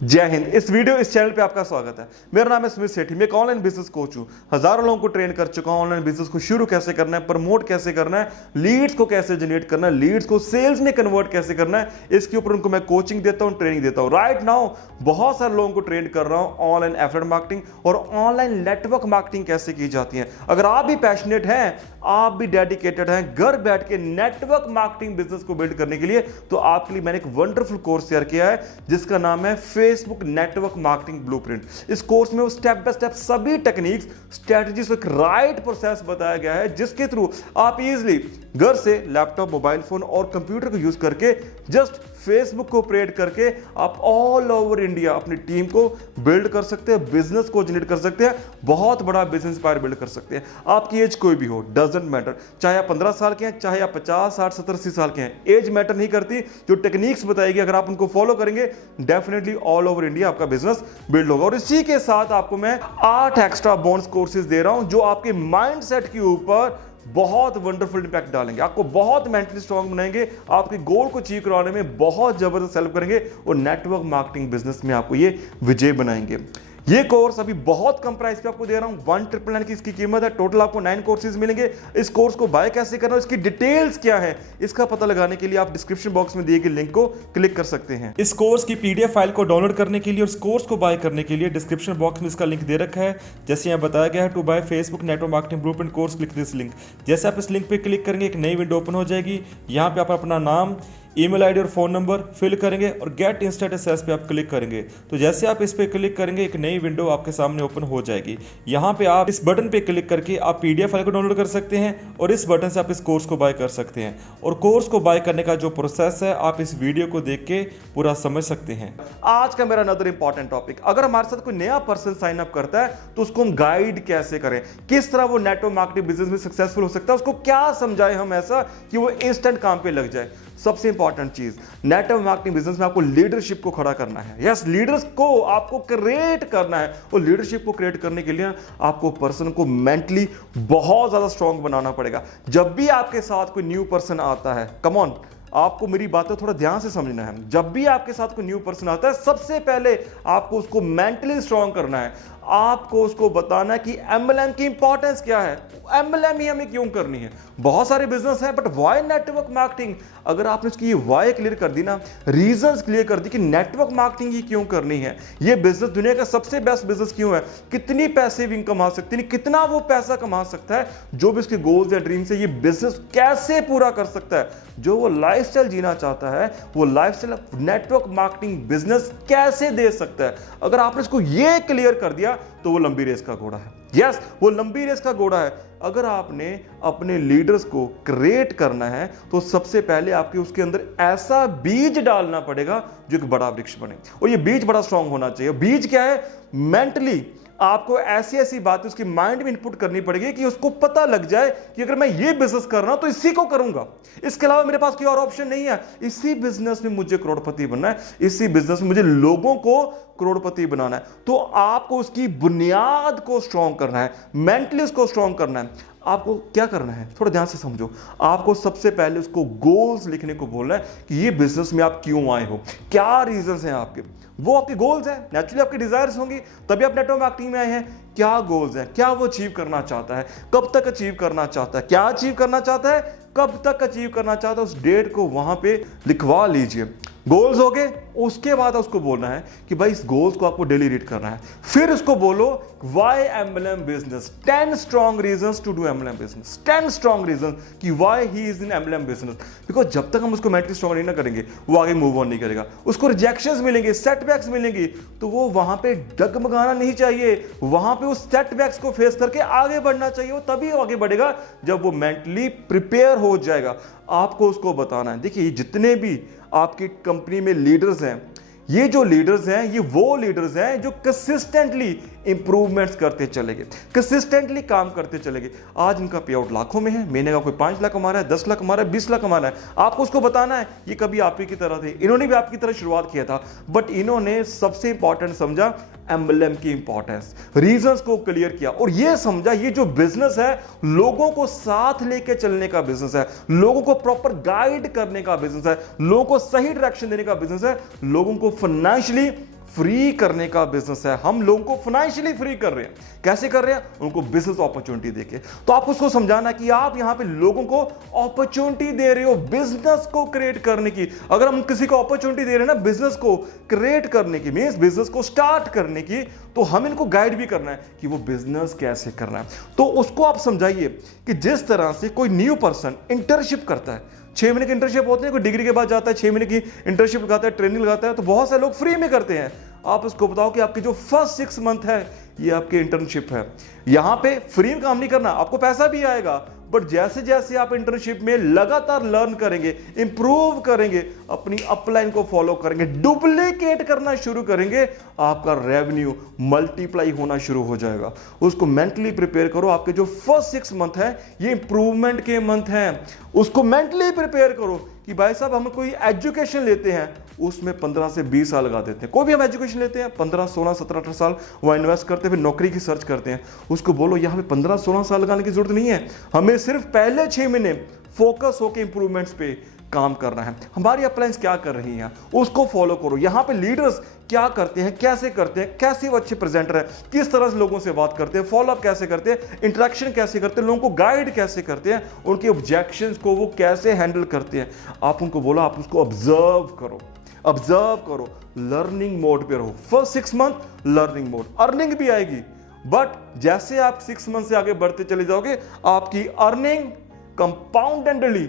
जय हिंद। इस चैनल पे आपका स्वागत है। मेरा नाम है स्मिथ सेठी। मैं एक ऑनलाइन बिजनेस कोच हूं। हजारों लोगों को ट्रेन कर चुका हूं। ऑनलाइन बिजनेस को शुरू कैसे करना है, प्रमोट कैसे करना है, लीड्स को कैसे जनरेट करना है, लीड्स को सेल्स में कन्वर्ट कैसे करना है, इसके ऊपर उनको मैं कोचिंग देता हूं, ट्रेनिंग देता हूं। राइट नाउ बहुत सारे लोगों को ट्रेन कर रहा हूं ऑनलाइन एफिलिएट मार्केटिंग और ऑनलाइन नेटवर्क मार्केटिंग कैसे की जाती है। अगर आप भी पैशनेट हैं, आप भी डेडिकेटेड हैं घर बैठ के नेटवर्क मार्केटिंग बिजनेस को बिल्ड करने के लिए, तो आपके लिए मैंने एक वंडरफुल कोर्स शेयर किया है जिसका नाम है फेसबुक नेटवर्क मार्केटिंग ब्लूप्रिंट। इस कोर्स में वो स्टेप बाय स्टेप सभी टेक्निक्स, स्ट्रेटजीज, एक राइट प्रोसेस बताया गया है जिसके थ्रू आप इजीली घर से लैपटॉप, मोबाइल फोन और कंप्यूटर को यूज करके जस्ट फेसबुक को ऑपरेट करके आप ऑल ओवर इंडिया अपनी टीम को बिल्ड कर सकते हैं, बिजनेस को जनरेट कर सकते हैं, बहुत बड़ा बिजनेस एम्पायर बिल्ड कर सकते हैं। आपकी एज कोई भी हो, डजंट मैटर। चाहे आप 15 साल के हैं, चाहे आप 50, 60, 70, 80 साल के हैं, एज मैटर नहीं करती। जो टेक्निक्स बताएगी अगर आप उनको फॉलो करेंगे, डेफिनेटली ऑल ओवर इंडिया आपका बिजनेस बिल्ड होगा। और इसी के साथ आपको मैं 8 एक्स्ट्रा बोनस कोर्सेज दे रहा हूं जो आपके माइंडसेट के ऊपर बहुत वंडरफुल इंपैक्ट डालेंगे, आपको बहुत मेंटली स्ट्रांग बनाएंगे, आपके गोल को अचीव कराने में बहुत जबरदस्त हेल्प करेंगे और नेटवर्क मार्केटिंग बिजनेस में आपको ये विजय बनाएंगे। ये कोर्स अभी बहुत कम प्राइस पे आपको दे रहा हूं, 1999 की इसकी कीमत है। टोटल आपको 9 कोर्सेज मिलेंगे। इस कोर्स को बाय कैसे करना है, इसकी डिटेल्स क्या है, इसका पता लगाने के लिए आप डिस्क्रिप्शन बॉक्स में दिए गए लिंक को क्लिक कर सकते हैं। इस कोर्स की पीडीएफ फाइल को डाउनलोड करने के लिए और इस कोर्स को बाय करने के लिए डिस्क्रिप्शन बॉक्स में इसका लिंक दे रखा है। जैसे यहाँ बताया गया है, to buy Facebook network marketing blueprint course, click this link. जैसे आप इस लिंक पे क्लिक करेंगे, एक नई विंडो ओपन हो जाएगी। यहाँ पे आप अपना नाम, ईमेल आईडी और फोन नंबर फिल करेंगे और गेट इंस्टेंट एक्सेस पे आप क्लिक करेंगे। तो जैसे आप इस पे क्लिक करेंगे, एक नई विंडो आपके सामने ओपन हो जाएगी। यहाँ पे आप इस बटन पे क्लिक करके आप पीडीएफ फाइल को डाउनलोड कर सकते हैं और इस बटन से आप इस कोर्स को बाय कर सकते हैं। और कोर्स को बाय करने का जो प्रोसेस है, आप इस वीडियो को देख के पूरा समझ सकते हैं। आज का मेरा अनदर इंपॉर्टेंट टॉपिक, अगर हमारे साथ कोई नया पर्सन साइन अप करता है तो उसको हम गाइड कैसे करें, किस तरह वो नेटवर्क मार्केटिंग बिजनेस में सक्सेसफुल हो सकता है, उसको क्या समझाएं हम ऐसा कि वो इंस्टेंट काम पे लग जाए। सबसे इंपॉर्टेंट चीज, नेटवर्क मार्केटिंग बिजनेस में आपको लीडरशिप को खड़ा करना है। यस, लीडर्स को आपको क्रिएट करना है और लीडरशिप को क्रिएट करने के लिए आपको पर्सन को मेंटली बहुत ज्यादा स्ट्रांग बनाना पड़ेगा। जब भी आपके साथ कोई न्यू पर्सन आता है, कम ऑन, आपको मेरी बातें थोड़ा ध्यान से समझना है। जब भी आपके साथ कोई न्यू पर्सन आता है, सबसे पहले आपको उसको मेंटली स्ट्रांग करना है। आपको उसको बताना है कि एमएलएम की इंपॉर्टेंस क्या है, एमएलएम ही हमें क्यों करनी है। बहुत सारे बिजनेस हैं, बट व्हाई नेटवर्क मार्केटिंग? अगर आपने उसकी ये व्हाई क्लियर कर दी ना, रीजंस क्लियर कर दी कि नेटवर्क मार्केटिंग ही क्यों करनी है, ये बिजनेस दुनिया का सबसे बेस्ट बिजनेस क्यों है, कितनी पैसिव इनकम कमा सकती है, कितना वो पैसा कमा सकता है, जो भी उसके गोल्स या ड्रीम्स है, ये बिजनेस कैसे पूरा कर सकता है, जो वो लाइफस्टाइल जीना चाहता है, वो लाइफस्टाइल नेटवर्क मार्केटिंग बिजनेस कैसे दे सकता है। अगर आपने इसको ये क्लियर कर दिया तो वो लंबी रेस का घोड़ा है। यस, वो लंबी रेस का घोड़ा है। अगर आपने अपने लीडर्स को क्रिएट करना है तो सबसे पहले आपके उसके अंदर ऐसा बीज डालना पड़ेगा जो एक बड़ा वृक्ष बने, और ये बीज बड़ा स्ट्रांग होना चाहिए। बीज क्या है? मेंटली आपको ऐसी ऐसी बातें उसकी माइंड में इनपुट करनी पड़ेगी कि उसको पता लग जाए कि अगर मैं ये बिजनेस कर रहा हूं तो इसी को करूंगा, इसके अलावा मेरे पास कोई और ऑप्शन नहीं है। इसी बिजनेस में मुझे करोड़पति बनना है, इसी बिजनेस में मुझे लोगों को करोड़पति बनाना है। तो आपको उसकी बुनियाद को स्ट्रांग करना है, मेंटली उसको स्ट्रांग करना है। आपको क्या करना है, थोड़ा ध्यान से समझो। आपको सबसे पहले उसको गोल्स लिखने को बोलना है कि ये बिजनेस में आप क्यों आए हो, क्या रीजंस हैं आपके। वो आपके गोल्स हैं, नेचुरली आपकी डिजायर्स होंगी, तभी आप नेटवर्क मार्केटिंग में आए हैं। क्या गोल्स हैं, क्या वो अचीव करना चाहता है, कब तक अचीव करना चाहता है, क्या अचीव करना चाहता है, कब तक अचीव करना चाहता है, उस डेट को वहां पे लिखवा लीजिए। गोल्स हो गए, उसके बाद उसको बोलना है कि भाई इस गोल्स को आपको डेली रीड करना है। फिर उसको बोलो why MLM business, 10 strong reasons to do MLM business, 10 strong reasons कि why he is in MLM business. Because जब तक हम उसको मेंटली स्ट्रॉन्ग नहीं ना करेंगे, वो आगे मूव ऑन नहीं करेगा। उसको रिजेक्शंस मिलेंगे, सेटबैक्स मिलेंगी, तो वो वहां पे डगमगाना नहीं चाहिए, वहां पे उस सेटबैक्स को फेस करके आगे बढ़ना चाहिए। वो तभी आगे बढ़ेगा जब वो मेंटली प्रिपेयर हो जाएगा। आपको उसको बताना है। देखिए, जितने भी आपकी कंपनी में लीडर्स हैं, ये जो लीडर्स हैं, ये वो लीडर्स हैं जो कंसिस्टेंटली इंप्रूवमेंट्स करते चलेंगे, कंसिस्टेंटली काम करते चलेंगे। आज इनका पे आउट लाखों में है, महीने का कोई 5 लाख कमा रहा है, 10 लाख कमा रहा है, 20 लाख कमा रहा है। आपको उसको बताना है ये कभी आप ही की तरह थे, इन्होंने भी आपकी तरह शुरुआत किया था, बट इन्होंने सबसे इंपॉर्टेंट समझा एमएलएम की इंपॉर्टेंस, रीजंस को क्लियर किया और ये समझा ये जो बिजनेस है लोगों को साथ लेके चलने का बिजनेस है, लोगों को प्रॉपर गाइड करने का बिजनेस है, लोगों को सही डायरेक्शन देने का बिजनेस है, लोगों को फाइनेंशियली फ्री करने का बिजनेस है। हम लोगों को फाइनेंशियली फ्री कर रहे हैं। कैसे कर रहे हैं? उनको बिजनेस अपॉर्चुनिटी देके। तो आप उसको समझाना कि आप यहां पे लोगों को अपॉर्चुनिटी दे रहे हो बिजनेस को क्रिएट करने की। अगर हम किसी को अपॉर्चुनिटी दे रहे हैं ना बिजनेस को क्रिएट करने की, मींस बिजनेस को स्टार्ट करने की, तो हम इनको गाइड भी करना है कि वो बिजनेस कैसे करना है। तो उसको आप समझाइए कि जिस तरह से कोई न्यू पर्सन इंटर्नशिप करता है, 6 महीने की इंटर्नशिप होती है, कोई डिग्री के बाद जाता है, 6 महीने की इंटर्नशिप लगाता है, ट्रेनिंग लगाता है, तो बहुत सारे लोग फ्री में करते हैं। आप उसको बताओ कि आपकी जो फर्स्ट 6 मंथ है ये आपकी इंटर्नशिप है। यहां पे फ्री में काम नहीं करना, आपको पैसा भी आएगा, बट जैसे जैसे आप इंटर्नशिप में लगातार लर्न करेंगे, इंप्रूव करेंगे, अपनी अपलाइन को फॉलो करेंगे, डुप्लीकेट करना शुरू करेंगे, आपका रेवेन्यू मल्टीप्लाई होना शुरू हो जाएगा। उसको मेंटली प्रिपेयर करो। आपके जो फर्स्ट 6 मंथ है ये इंप्रूवमेंट के मंथ हैं, उसको मेंटली प्रिपेयर करो कि भाई साहब हम कोई एजुकेशन लेते हैं उसमें 15 से 20 साल लगा देते हैं। कोई भी हम एजुकेशन लेते हैं 15, 16, 17, 18 साल वो इन्वेस्ट करते हैं, फिर नौकरी की सर्च करते हैं। उसको बोलो यहाँ पे 15, 16 साल लगाने की जरूरत नहीं है, हमें सिर्फ पहले 6 महीने फोकस होकर इंप्रूवमेंट्स पे काम करना है। हमारी अपलाइंस क्या कर रही हैं उसको फॉलो करो। यहाँ पे लीडर्स क्या करते हैं, कैसे वो अच्छे प्रेजेंटर है, किस तरह से लोगों से बात करते हैं, फॉलो अप कैसे करते हैं, इंटरेक्शन कैसे करते हैं, लोगों को गाइड कैसे करते हैं, उनके ऑब्जेक्शंस को वो कैसे हैंडल करते हैं। आप उनको बोला, आप उसको ऑब्जर्व करो, लर्निंग मोड पे रहो। First 6 month learning mode, earning भी आएगी, बट जैसे आप 6 मंथ से आगे बढ़ते चले जाओगे आपकी अर्निंग कंपाउंडेडली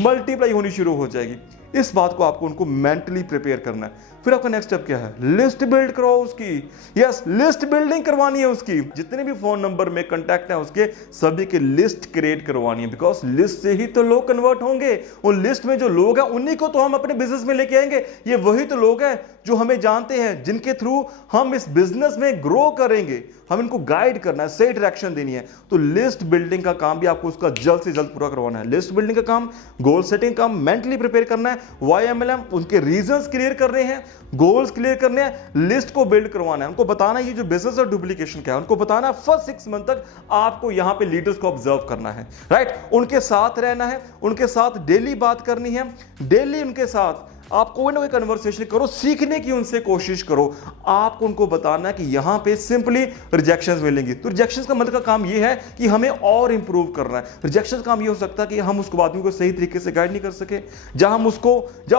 मल्टीप्लाई होनी शुरू हो जाएगी। इस बात को आपको उनको मेंटली प्रिपेयर करना है। फिर आपका नेक्स्ट स्टेप क्या है? लिस्ट बिल्ड करो उसकी। यस, लिस्ट बिल्डिंग करवानी है उसकी। जितने भी फोन नंबर में कांटेक्ट है उसके सभी की लिस्ट क्रिएट करवानी है, बिकॉज लिस्ट से ही तो लोग कन्वर्ट होंगे। उन लिस्ट में जो लोग हैं उन्हीं को तो हम अपने बिजनेस में लेके आएंगे। ये वही तो लोग हैं जो हमें जानते हैं, जिनके थ्रू हम इस बिजनेस में ग्रो करेंगे। हम इनको गाइड करना है, सही डायरेक्शन देनी है। तो लिस्ट बिल्डिंग का काम भी आपको उसका जल्द से जल्द पूरा करवाना है। लिस्ट बिल्डिंग का काम, गोल सेटिंग का काम, मेंटली प्रिपेयर करना है, YMLM उनके रीजंस क्लियर करने हैं, गोल्स क्लियर करने हैं, लिस्ट को बिल्ड करवाना है, उनको बताना है ये जो बिजनेस और डुप्लीकेशन क्या है, उनको बताना है। फर्स्ट 6 मंथ तक आपको यहां पे लीडर्स को ऑब्जर्व करना है, राइट? उनके साथ रहना है, उनके साथ डेली बात करनी है, डेली उनके साथ आप कोई ना कोई कन्वर्सेशन करो, सीखने की उनसे कोशिश करो। आपको उनको बताना है कि यहां पे सिंपली रिजेक्शंस मिलेंगी, तो रिजेक्शंस का मतलब का काम ये है कि हमें और इंप्रूव करना है। रिजेक्शंस का काम ये हो सकता है कि हम उसको आदमी को सही तरीके से गाइड नहीं कर सके, जहां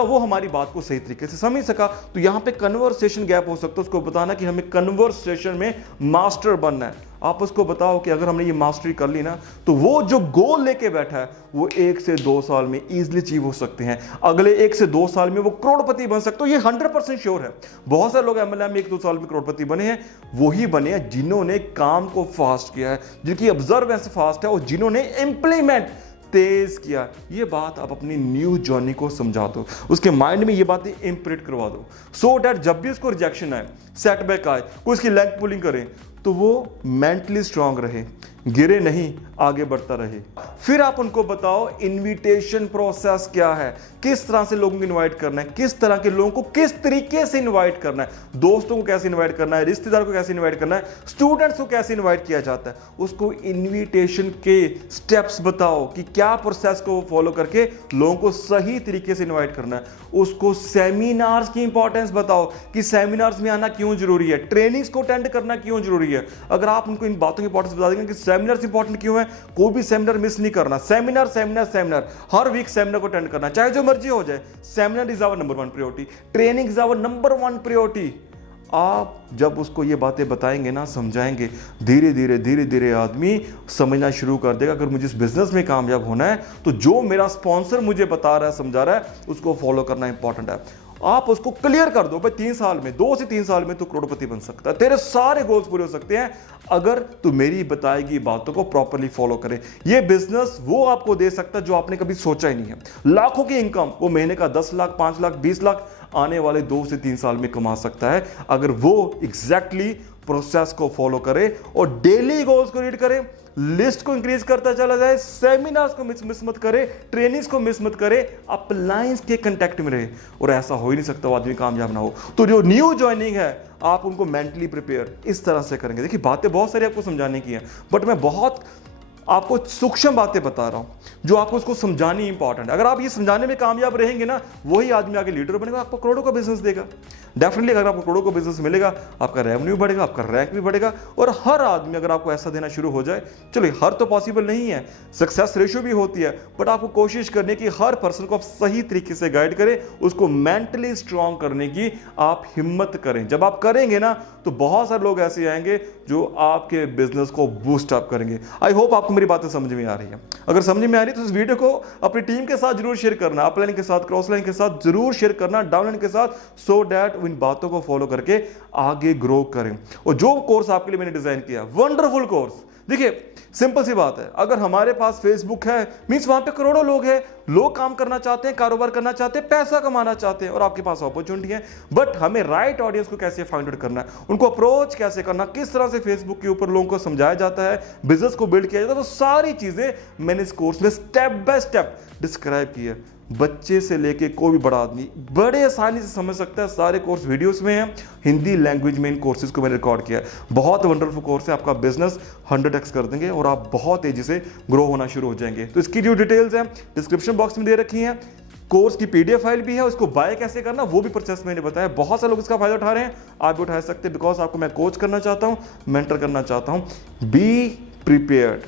वो हमारी बात को सही तरीके से समझ सका, तो यहां पे कन्वर्सेशन गैप हो सकता है। उसको बताना कि हमें कन्वर्सेशन में मास्टर बनना है। आप उसको बताओ कि अगर हमने ये मास्टरी कर ली ना, तो वो जो गोल लेके बैठा है वो 1 से 2 साल में इजीली अचीव हो सकते हैं। अगले 1 से 2 साल में वो करोड़पति बन सकते हो, ये 100% श्योर है। बहुत सारे लोग MLM में 1-2 साल में करोड़पति बने हैं, वही बने हैं जिन्होंने काम को फास्ट किया है, जिनकी ऑब्जर्वेंस फास्ट है और जिन्होंने इंप्लीमेंट तेज किया। ये बात आप अपनी न्यू जर्नी को समझा दो, उसके माइंड में ये बातें इंप्रिंट करवा दो, सो दैट जब भी उसको रिजेक्शन आए, सेटबैक आए, कोई उसकी लेग पुलिंग करे, तो वो मेंटली स्ट्रांग रहे, गिरे नहीं, आगे बढ़ता रहे। फिर आप उनको बताओ इनविटेशन प्रोसेस क्या है, किस तरह से लोगों को इनवाइट करना है, किस तरह के लोगों को किस तरीके से इनवाइट करना है, दोस्तों को कैसे इनवाइट करना है, रिश्तेदार को कैसे इनवाइट करना है, स्टूडेंट्स को कैसे इनवाइट किया जाता है। उसको इनविटेशन के स्टेप्स बताओ कि क्या प्रोसेस को फॉलो करके लोगों को सही तरीके से इनवाइट करना है। उसको सेमिनार्स की इंपॉर्टेंस बताओ कि सेमिनार्स में आना क्यों जरूरी है, ट्रेनिंग्स को अटेंड करना क्यों जरूरी है। अगर आप उनको इन बातों की इंपॉर्टेंस बता देंगे कि सेमिनार्स इंपॉर्टेंट क्यों है, कोई भी सेमिनार मिस नहीं करना। सेमिनार हर वीक सेमिनार को अटेंड करना, चाहे जो मर्जी हो जाए। Seminar is our number 1 priority, training is our number 1 priority. आप जब उसको ये बातें बताएंगे ना, समझाएंगे, धीरे धीरे आदमी समझना शुरू कर देगा। अगर मुझे इस बिजनेस में कामयाब होना है तो जो मेरा स्पॉन्सर मुझे बता रहा है, समझा रहा है, उसको फॉलो करना इंपॉर्टेंट है। आप उसको क्लियर कर दो भाई, 3 साल में, 2 से 3 साल में तू करोड़पति बन सकता है, तेरे सारे गोल्स पूरे हो सकते हैं अगर तू मेरी बताई गई बातों को प्रॉपर्ली फॉलो करे। ये बिजनेस वो आपको दे सकता है जो आपने कभी सोचा ही नहीं है। लाखों की इनकम वो महीने का 10 लाख, 5 लाख, 20 लाख आने वाले 2 से 3 साल में कमा सकता है, अगर वो एग्जैक्टली प्रोसेस को फॉलो करे और डेली गोल्स को रीड करे, लिस्ट को इंक्रीज करता चला जाए, सेमिनार्स को मिस मत करे, ट्रेनिंग्स को मिस मत करे, अपलाइंस के कांटेक्ट में रहे। और ऐसा हो ही नहीं सकता वो आदमी कामयाब ना हो। तो जो न्यू ज्वाइनिंग है, आप उनको मेंटली प्रिपेयर इस तरह से करेंगे। देखिए बातें बहुत सारी आपको समझाने की हैं, बट मैं बहुत आपको सूक्ष्म बातें बता रहा हूं जो आपको उसको समझानी इंपॉर्टेंट है। अगर आप ये समझाने में कामयाब रहेंगे ना, वही आदमी आगे लीडर बनेगा, आपको करोड़ों का बिजनेस देगा। डेफिनेटली अगर आपको करोड़ों का बिजनेस मिलेगा, आपका रेवेन्यू बढ़ेगा, आपका रैंक भी बढ़ेगा। और हर आदमी अगर आपको ऐसा देना शुरू हो जाए, चलो हर तो पॉसिबल नहीं है, सक्सेस रेशियो भी होती है, बट आपको कोशिश करनी कि हर पर्सन को आप सही तरीके से गाइड करें, उसको मेंटली स्ट्रांग करने की आप हिम्मत करें। जब आप करेंगे ना, तो बहुत सारे लोग ऐसे आएंगे जो आपके बिजनेस को बूस्ट अप करेंगे। आई होप आपको मेरी बातें समझ में आ रही है। अगर समझ में आ रही है तो इस वीडियो को अपनी टीम के साथ जरूर शेयर करना, अपलाइन के साथ, क्रॉस लाइन के साथ जरूर शेयर करना, डाउनलाइन के साथ, सो दैट इन बातों को फॉलो करके आगे ग्रो करें। और जो कोर्स आपके लिए मैंने डिजाइन किया, वंडरफुल कोर्स, देखिए सिंपल सी बात है, अगर हमारे पास फेसबुक है मींस वहां पे करोड़ों लोग हैं, लोग काम करना चाहते हैं, कारोबार करना चाहते हैं, पैसा कमाना चाहते हैं, और आपके पास अपॉर्चुनिटी है। बट हमें राइट ऑडियंस को कैसे फाइंड आउट करना है, उनको अप्रोच कैसे करना, किस तरह से फेसबुक के ऊपर लोगों को समझाया जाता है, बिजनेस को बिल्ड किया जाता है, वो सारी चीजें मैंने इस कोर्स में स्टेप बाय स्टेप डिस्क्राइब की है। बच्चे से लेके कोई भी बड़ा आदमी बड़े आसानी से समझ सकता है। सारे कोर्स वीडियोस में हैं, हिंदी लैंग्वेज में इन कोर्सेज को मैंने रिकॉर्ड किया है। बहुत वंडरफुल कोर्स है, आपका बिजनेस 100x कर देंगे और आप बहुत तेजी से ग्रो होना शुरू हो जाएंगे। तो इसकी जो डिटेल्स हैं डिस्क्रिप्शन बॉक्स में दे रखी हैं। कोर्स की पीडीएफ फाइल भी है, उसको बाय कैसे करना वो भी प्रोसेस मैंने बताया। बहुत सारे लोग इसका फायदा उठा रहे हैं, आप भी उठा सकते हैं, बिकॉज आपको मैं कोच करना चाहता हूं, मेंटर करना चाहता हूं। Be prepared,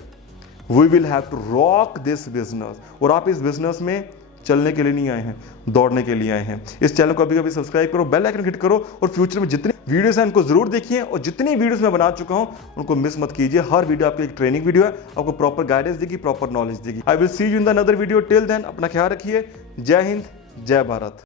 we will have to rock this business. और आप इस बिजनेस में चलने के लिए नहीं आए हैं, दौड़ने के लिए आए हैं। इस चैनल को अभी कभी सब्सक्राइब करो, बेल आइकन हिट करो, और फ्यूचर में जितने वीडियोस हैं उनको जरूर देखिए, और जितनी वीडियोस मैं बना चुका हूं उनको मिस मत कीजिए। हर वीडियो आपकी एक ट्रेनिंग वीडियो है, आपको प्रॉपर गाइडेंस देगी, प्रॉपर नॉलेज देगी। I will see you in the another video. Till then अपना ख्याल रखिए। जय हिंद, जय भारत।